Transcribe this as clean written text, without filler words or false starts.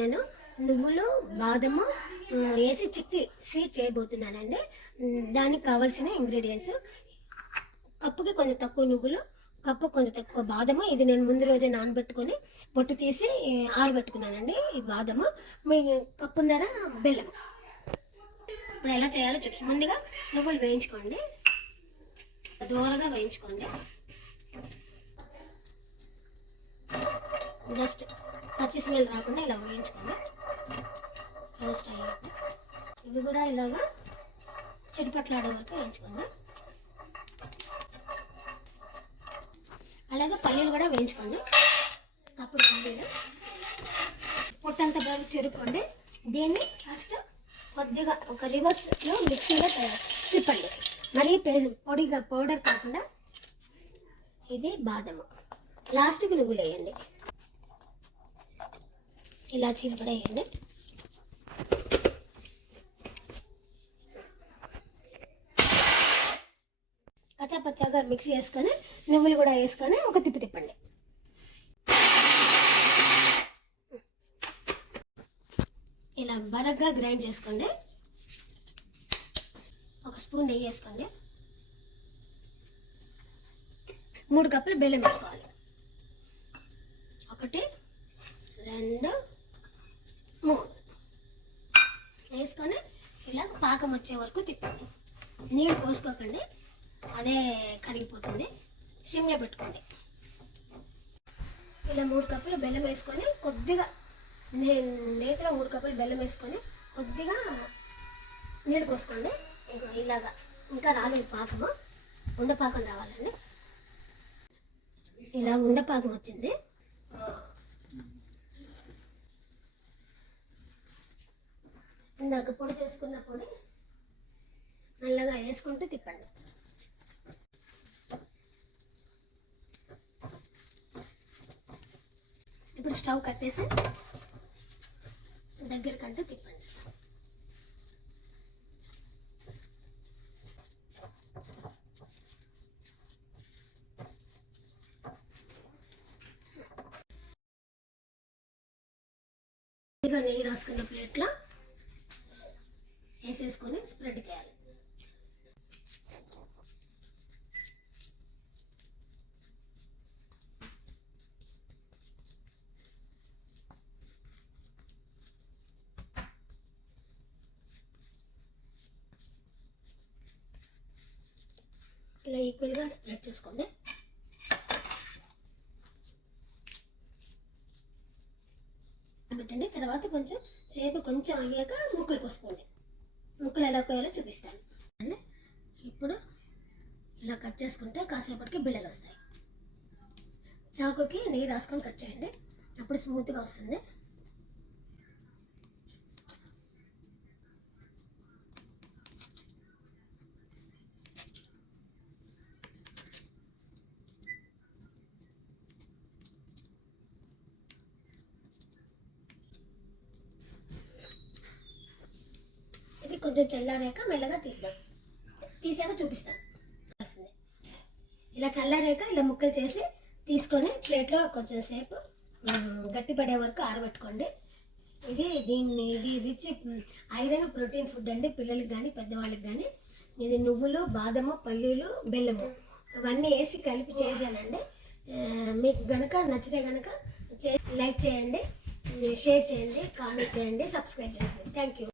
నేను నువ్వులు బాదము వేసి చిక్కీ స్వీట్ చేయబోతున్నానండి. దానికి కావాల్సిన ఇంగ్రీడియంట్స్ కప్పుకి కొంచెం తక్కువ నువ్వులు, కప్పు కొంచెం తక్కువ బాదము. ఇది నేను ముందు రోజే నానబెట్టుకొని పొట్టు తీసి ఆరబెట్టుకున్నానండి. ఈ బాదము మీ కప్పున్నర బెల్లం. ఇప్పుడు ఎలా చేయాలో చూసి ముందుగా నువ్వులు వేయించుకోండి, దూరగా వేయించుకోండి. జస్ట్ పచ్చి స్మెల్ రాకుండా ఇలా వేయించుకోండి. రోస్ట్ అయ్యాక ఇవి కూడా ఇలాగా చిటిపట్లాడే వరకు వేయించుకోండి. అలాగే పల్లీలు కూడా వేయించుకోండి. కప్పుడు పల్లీలు పొట్టంతా బాగా చెరుపుకోండి. దీన్ని ఫస్ట్ కొద్దిగా ఒక రివర్స్లో మిక్సీలో తిప్పండి. మరీ పొడిగా పౌడర్ కాకుండా. ఇది బాదము. లాస్ట్కి నువ్వులు వేయండి, ఇలాచీలు కూడా వేయండి. కచ్చాపచ్చాగా మిక్సీ వేసుకొని నువ్వులు కూడా వేసుకొని ఒక తిప్పి తిప్పండి. ఇలా బరగ్గా గ్రైండ్ చేసుకోండి. ఒక స్పూన్ నెయ్యి వేసుకోండి. 3 కప్పులు బెల్లం వేసుకోవాలి. 1 2 3 వేసుకొని ఇలా పాకం వచ్చే వరకు తిప్పండి. నీళ్ళు పోసుకోకండి, అదే కరిగిపోతుంది. సిమ్లో పెట్టుకోండి. ఇలా 3 కప్పులు బెల్లం వేసుకొని కొద్దిగా నేతిలో 3 కప్పులు బెల్లం వేసుకొని కొద్దిగా నీళ్ళు పోసుకోండి. ఇలాగా ఇంకా రాలేదు పాకము, ఉండపాకం రావాలండి. ఇలా ఉండపాకం వచ్చింది. ఇందాక పొడి చేసుకున్న పొడి మెల్లగా వేసుకుంటూ తిప్పండి. ఇప్పుడు స్టవ్ కట్టేసి దగ్గరకంటే తిప్పండి. నెయ్యి రాసుకున్న ప్లేట్లో వేసేసుకొని స్ప్రెడ్ చేయాలి. ఇలా ఈక్వల్గా స్ప్రెడ్ చేసుకోండి. పెట్టండి. తర్వాత కొంచెం అయ్యాక ముక్కలు కోసుకోండి. ముక్కలు ఎలా కోయాలో చూపిస్తాను అండి. ఇప్పుడు ఇలా కట్ చేసుకుంటే కాసేపటికి బిళ్ళలు వస్తాయి. చాకుకి నెయ్యి రాసుకొని కట్ చేయండి, అప్పుడు స్మూత్గా వస్తుంది. కొంచెం చల్లారాక మెల్లగా తీసాక చూపిస్తాను. ఇలా చల్లారాక ఇలా ముక్కలు చేసి తీసుకొని ప్లేట్లో కొంచెం సేపు గట్టిపడే వరకు ఆరబెట్టుకోండి. ఇది రిచ్ ఐరన్ ప్రోటీన్ ఫుడ్ అండి, పిల్లలకి కానీ పెద్దవాళ్ళకి కానీ. ఇది నువ్వులు, బాదము, పల్లీలు, బెల్లము ఇవన్నీ వేసి కలిపి చేశానండి. మీకు కనుక నచ్చితే కనుక లైక్ చేయండి, షేర్ చేయండి, కామెంట్ చేయండి, సబ్స్క్రైబ్ చేయండి. Thank you.